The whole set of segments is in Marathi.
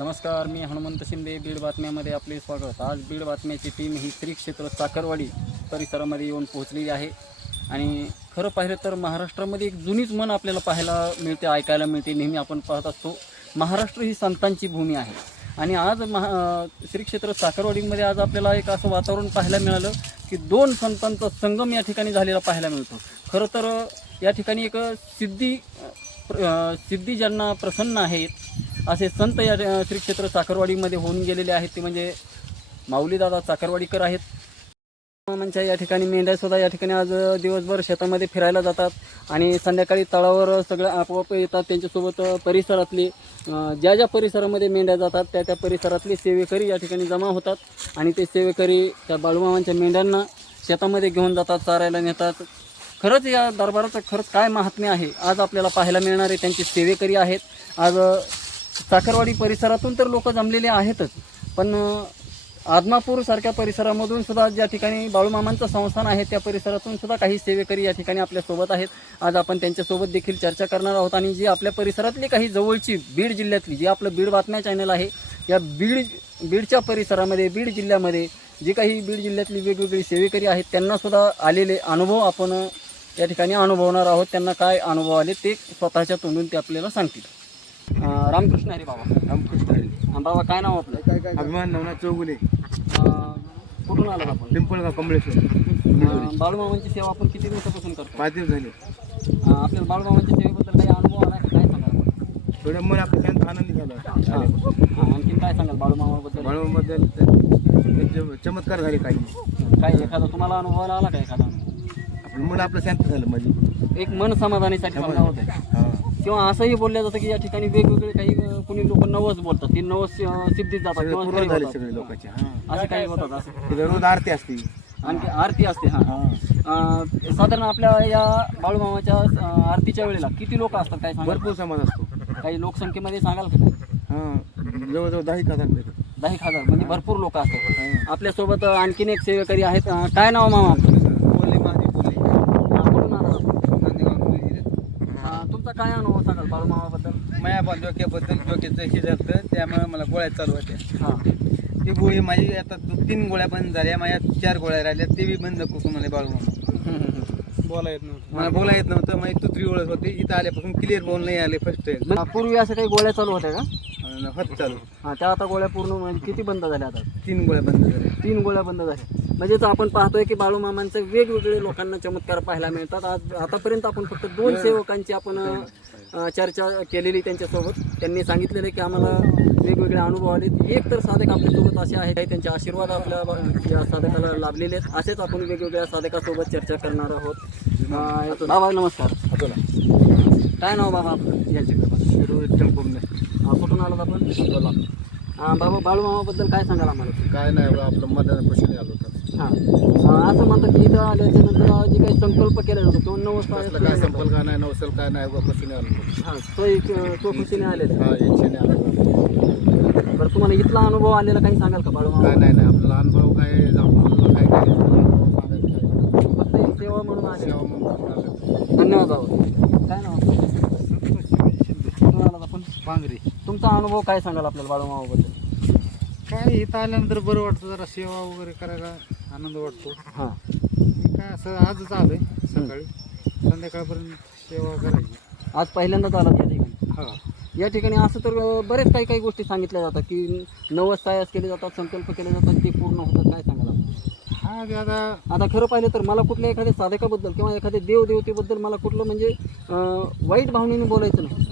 नमस्कार मी हनुमंत शिंदे बीड बातम्यामध्ये आपले स्वागत. आज बीड बातम्याची टीम ही श्री क्षेत्र साखरवाडी परिसरामध्ये येऊन पोहोचलेली आहे. आणि खरं पाहिलं तर महाराष्ट्रामध्ये एक जुनीच मन आपल्याला पाहायला मिळते ऐकायला मिळते नेहमी आपण पाहत असतो. महाराष्ट्र ही संतांची भूमी आहे. आणि आज महा श्री क्षेत्र साखरवाडीमध्ये आज आपल्याला एक असं वातावरण पाहायला मिळालं की दोन संतांचा संगम या ठिकाणी झालेला पाहायला मिळतो. खरं तर या ठिकाणी एक सिद्धी सिद्धी ज्यांना प्रसन्न आहेत असे संत या श्री क्षेत्र साखरवाडीमध्ये होऊन गेलेले आहेत. ते म्हणजे माऊलीदादा साखरवाडीकर आहेत. मामांच्या या ठिकाणी मेंढ्यासुद्धा या ठिकाणी आज दिवसभर शेतामध्ये फिरायला जातात आणि संध्याकाळी तळावर सगळं आपोआप येतात त्यांच्यासोबत परिसरातले परिसरातली ज्या ज्या परिसरामध्ये मेंढ्या जातात त्या त्या परिसरातले सेवेकरी या ठिकाणी जमा होतात. आणि ते सेवेकरी त्या बाळूमामांच्या मेंढ्यांना शेतामध्ये घेऊन जातात चारायला नेतात. खरंच या दरबाराचं खरंच काय महात्म्य आहे? आज आपल्याला पाहायला मिळणारे त्यांचे सेवेकरी आहेत. आज साखरवाडी परिसरातून तर लोक जमलेले आहेतच. पण आदमापूरसारख्या आदमापूर सारख्या परिसरामधून सुद्धा ज्या ठिकाणी बाळूमामांचं संस्थान आहे त्या परिसरातून सुद्धा काही सेवेकरी या ठिकाणी आपल्यासोबत आहेत. आज आपण त्यांच्यासोबत देखील चर्चा करणार आहोत आणि जी आपल्या परिसरातली काही जवळची बीड जिल्ह्यातली जी आपलं बीड बातम्या चॅनल आहे या बीड बीडच्या परिसरामध्ये बीड जिल्ह्यामध्ये जे काही बीड जिल्ह्यातली वेगवेगळी सेवेकरी आहेत त्यांनासुद्धा आलेले अनुभव आपण या ठिकाणी अनुभवणार आहोत. त्यांना काय अनुभव आले ते स्वतःच्या तोंडून ते आपल्याला सांगतील. रामकृष्ण हरी बाबा. रामकृष्ण हरी. बाबा काय नाव आपलं? अभिमान नवनाथ चौगुले. कुठून आलात आपण? पिंपळगाव कमळेश्वर. अं, बाळूमामांची सेवा आपण किती दिवसापासून करतो? पाच दिवस झाले. आपल्याला बाळूमामांच्या सेवेबद्दल काही अनुभव आला का? काय सांगाल? आपण? थोडं मन आपलं शांत आनंदी झालं. आणखीन काय सांगाल बाळूमामाबद्दल? बाळूबद्दल त्यांचे चमत्कार झाले काही. काय एखादा तुम्हाला अनुभवाला आला का एखादा? मन आपलं शांत झालं म्हणजे. एक मन समाधानीसाठी होतं. हा. किंवा असंही बोललं जातं की या ठिकाणी वेगवेगळे काही कुणी लोक नवस बोलतात. ती नवस अं, सिद्धीत जातात सगळे किंवा पूर्ण खरी झाले होतात. सगळे लोकांचे हा. असे काही होतात असं? तिथं रोज आरती असते. आणखी आरती असते हां. अं, साधारण आपल्या या बाळूमामाच्या अं, आरतीच्या वेळेला किती लोक असतात काय सांगाल? भरपूर समाज असतो. काही लोकसंख्येमध्ये सांगाल का? हा जवळजवळ दहा एक हजार दहा एक हजार म्हणजे भरपूर लोक असतात. आपल्यासोबत आणखीन एक सेवेकरी आहेत अं, काय नाव मामा? आपलं? बोलले माझे बोलले अं, कुठून आलात आपण? अं, तुमचा काय अनुभव सांगाल बाळूमामाबद्दल? माया पण डोक्याबद्दल डोक्याचं हे झालं त्यामुळे मला गोळ्या चालू होत्या. हां. ती गोळी माझी आता दो- तीन गोळ्या बंद झाल्या माझ्या चार गोळ्या राहिल्या ते बी बंद करतो मला बाळू. बोला येत नव्हतं. मला बोला येत नव्हतं माझी तुत्री ओळख होती इथं आल्यापासून क्लिअर बोल नाही आले फर्स्ट टाइम मग पूर्वी असं काही गोळ्या चालू होत्या का? होत चालू. हां त्या आता गोळ्या पूर्ण म्हणजे किती बंद झाल्या आता? तीन गोळ्या बंद झाल्या. तीन गोळ्या बंद झाल्या. म्हणजेच आपण पाहतोय की बाळूमामांचे वेगवेगळे लोकांना चमत्कार पाहायला मिळतात. आज आतापर्यंत आपण फक्त दोन सेवकांची आपण चर्चा केलेली त्यांच्यासोबत. त्यांनी सांगितलेलं की आम्हाला वेगवेगळे अनुभव आले एक तर साधक आपल्यासोबत असे आहेत काही त्यांचे आशीर्वाद आपल्या या साधकाला लाभलेले आहेत. असेच आपण वेगवेगळ्या साधकासोबत चर्चा करणार आहोत. बाबा नमस्कार. काय नाव बाबा आपलं? याचे कुठून आलात आपण? बाबा बाळूमामाबद्दल काय सांगाल आम्हाला? काय नाही एवढं आपलं मतदान प्रश्न आलो होता. हां. असं म्हणतात की इथं आल्याच्यानंतर जे काही संकल्प केला जातो तो नऊ कसलं काय संपल काय नाही नवसल काय नाही उगा प्रश्न आलो. हां तो एक तो खुशीने आलेला. हा इच्छेने आलो. बरं तुम्हाला इथला अनुभव आलेला काही सांगाल का बाळूमामा? काय नाही नाही आपला अनुभव काय आपल्याला काय काय? फक्त एक सेवा म्हणून आले सेवा म्हणून आपण आलो. धन्यवाद बाबा. काय नाव आपलं? कुठून आलात आपण पांगरी तुमचा अनुभव काय सांगाल आपल्याला बाळूमामाबद्दल? काय इथं आल्यानंतर बरं वाटतं जरा सेवा वगैरे करायला. आनंद वाटतो. हां. काय असं आजच आलोय सकाळी. संध्याकाळपर्यंत सेवा करायची. आज पहिल्यांदाच आलात या ठिकाणी? हा. या ठिकाणी असं तर अं, बरेच काही काही गोष्टी सांगितल्या जातात की नवस सायास केले जातात संकल्प केले जातात ते पूर्ण होतात. काय आपण? हा ते आता आता खरं पाहिलं तर मला कुठल्या एखाद्या साधकाबद्दल किंवा एखाद्या देवदेवतेबद्दल मला कुठलं म्हणजे अं, वाईट भावनेने बोलायचं नाही.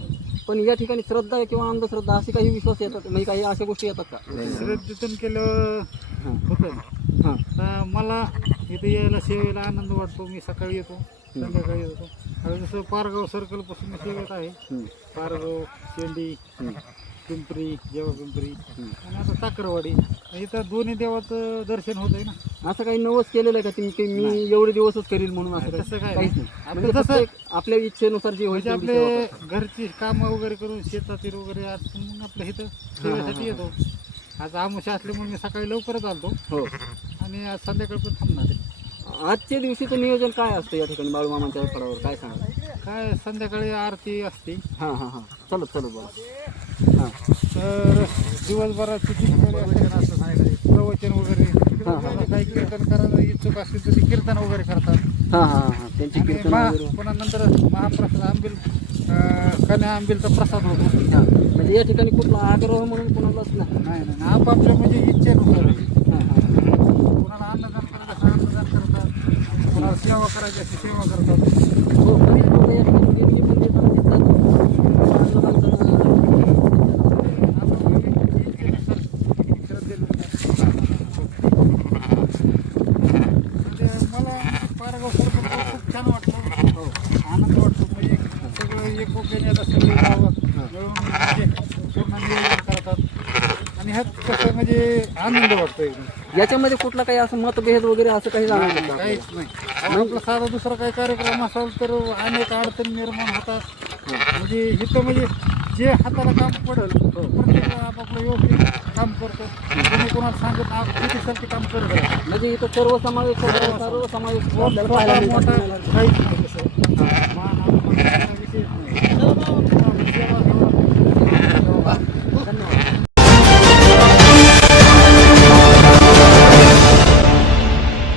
पण या ठिकाणी श्रद्धा किंवा अंधश्रद्धा असे काही विश्वास येतात? म्हणजे काही अशा गोष्टी येतात का? श्रद्धेतून केलं हां. होतं. हां. तर मला इथे यायला सेवेला आनंद वाटतो. मी सकाळी येतो संध्याकाळी येतो. आता जसं पारगाव सर्कलपासून मी सेवेत आहे. पारगाव शेंडी पिंपरी जेव्हा पिंपरी. आणि आता ताकरवाडी इथं दोन्ही देवाचं दर्शन होत आहे ना. असं काही नवस केलेलं आहे का तुम्ही? की मी एवढे दिवसच करील म्हणून असं? तसं काय काहीच नाही. म्हणजे तसं- एक आपल्या इच्छेनुसार जे होईल म्हणजे आपले घरची कामं वगैरे करून शेतातील वगैरे आटपून मग आपलं इथं सेवेसाठी येतो. आज आमुषा असल्यामुळे मी सकाळी लवकरच आलतो. हो. आणि आज संध्याकाळपर्यंत थांबणार आहे. आजच्या दिवशीचं नियोजन काय असतं या ठिकाणी बाळूमामांच्या फळावर? काय सांगा काय संध्याकाळी आरती असते. हां हां हां. चलत चलत बोला. हां. तर दिवसभराची असेल, प्रवचन वगैरे. हां, हां. आता काही कीर्तन करायला इच्छुक असतील तर ते कीर्तन वगैरे करतात. हां हां हां. त्यांची आणि कीर्तन महा- वगैरे. पुन्हा नंतर महाप्रसाद आंबील अं, कन्या आंबीलचा प्रसाद होतो. हां. म्हणजे या ठिकाणी कुठला आग्रह म्हणून कुणालाच नाही? नाही नाही नाही. आपापल्या म्हणजे इच्छेनुसार. आहे. हां हां. कोणाला अन्नदान करायचं असं अन्नदान करतात. कोणाला सेवा करायची अशी सेवा करतात. हो लोकं या ठिकाणी देणगी पण देतात आणि ह्यात कसं म्हणजे आनंद वाटतो एकदम. याच्यामध्ये कुठला काही असं मतभेद वगैरे असं काही का? काहीच नाही. आपला साधा दुसरा काही कार्यक्रम असेल तर अनेक अडचणी निर्माण होतात. म्हणजे इथं म्हणजे जे हाताला काम पडेल प्रत्येक आपापलं व्यवस्थित काम करतो. कोणी कोणाला सांगत आप कितीसारखे काम करत. म्हणजे इथं सर्व समावेश सर्व समावेश. मोठा काहीच